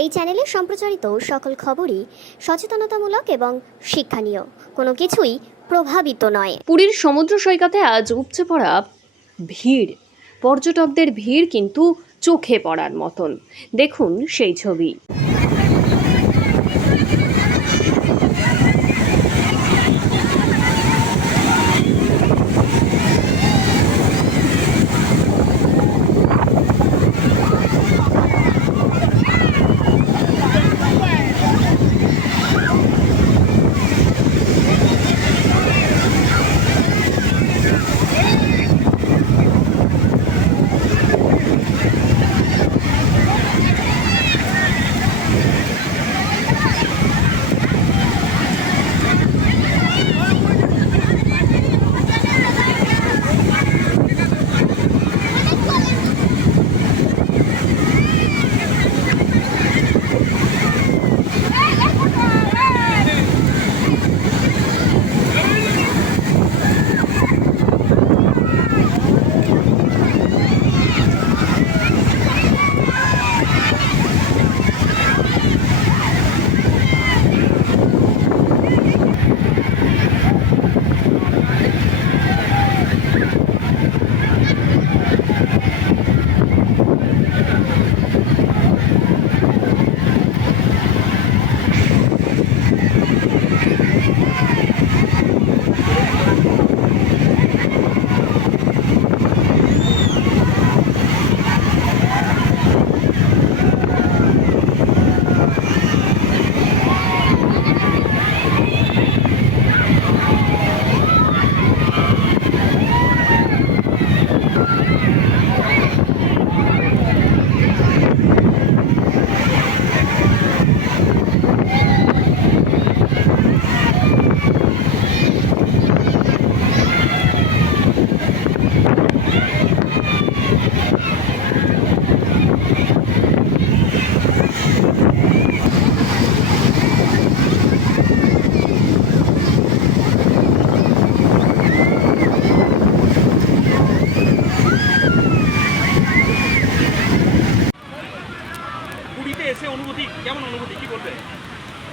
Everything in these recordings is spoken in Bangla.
এই চ্যানেলে সম্প্রচারিত সকল খবরই সচেতনতামূলক এবং শিক্ষণীয়, কোনো কিছুই প্রভাবিত নয়। পুরীর সমুদ্র সৈকতে আজ উপচে পড়া ভিড়, পর্যটকদের ভিড় কিন্তু চোখে পড়ার মতন। দেখুন সেই ছবি।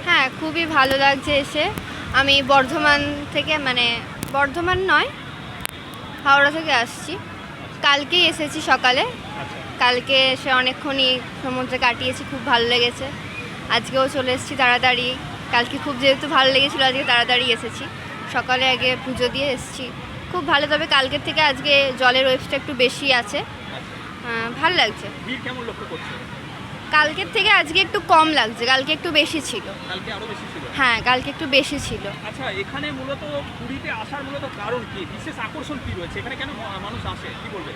হ্যাঁ, খুবই ভালো লাগছে এসে। আমি বর্ধমান থেকে, বর্ধমান নয়, হাওড়া থেকে আসছি। কালকেই এসেছি সকালে। কালকে এসে অনেকক্ষণই সমুদ্রে কাটিয়েছি, খুব ভালো লেগেছে। আজকেও চলে এসেছি তাড়াতাড়ি। কালকে খুব যেহেতু ভালো লেগেছিলো, আজকে তাড়াতাড়ি এসেছি। সকালে আগে পুজো দিয়ে এসেছি, খুব ভালো। তবে কালকের থেকে আজকে জলের ওয়েভটা একটু বেশি আছে, ভালো লাগছে। কালকের থেকে আজকে একটু কম লাগছে, কালকে একটু বেশি ছিল। কালকে আরো বেশি ছিল? হ্যাঁ, কালকে একটু বেশি ছিল। আচ্ছা, এখানে মূলত পুরীতে আসার মূলত কারণ কি, বিশেষ আকর্ষণ কি রয়েছে এখানে, কেন মানুষ আসে, কি বলবে?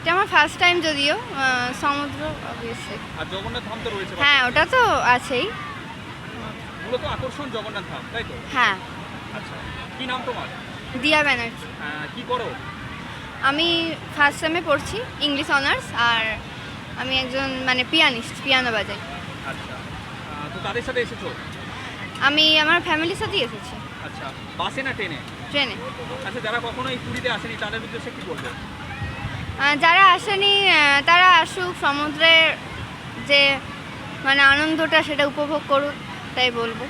এটা আমার ফার্স্ট টাইম, যদিও সমুদ্র অবভিয়াসলি। আর জগন্নাথ ধাম তো রয়েছে। হ্যাঁ, ওটা তো আছেই। মূলত আকর্ষণ জগন্নাথ ধাম, তাই তো? হ্যাঁ। আচ্ছা, কি নাম তোমার? দিয়া ব্যানার্জি। কি করো? আমি ফার্স্ট সেমে পড়ছি, ইংলিশ অনার্স। আর আমি একজন পিয়ানিস্ট, পিয়ানো বাজাই। আচ্ছা, তো তাদের সাথে এসেছো? আমি আমার ফ্যামিলির সাথেই এসেছি। আচ্ছা, বাসে না ট্রেনে? ট্রেনে। আচ্ছা, যারা কখনো এই পুরীতে আসেনি তাদের উদ্দেশ্যে কি বলবে? যারা আসেনি তারা আসুক, সমুদ্রের যে আনন্দটা সেটা উপভোগ করুক, তাই বলবো।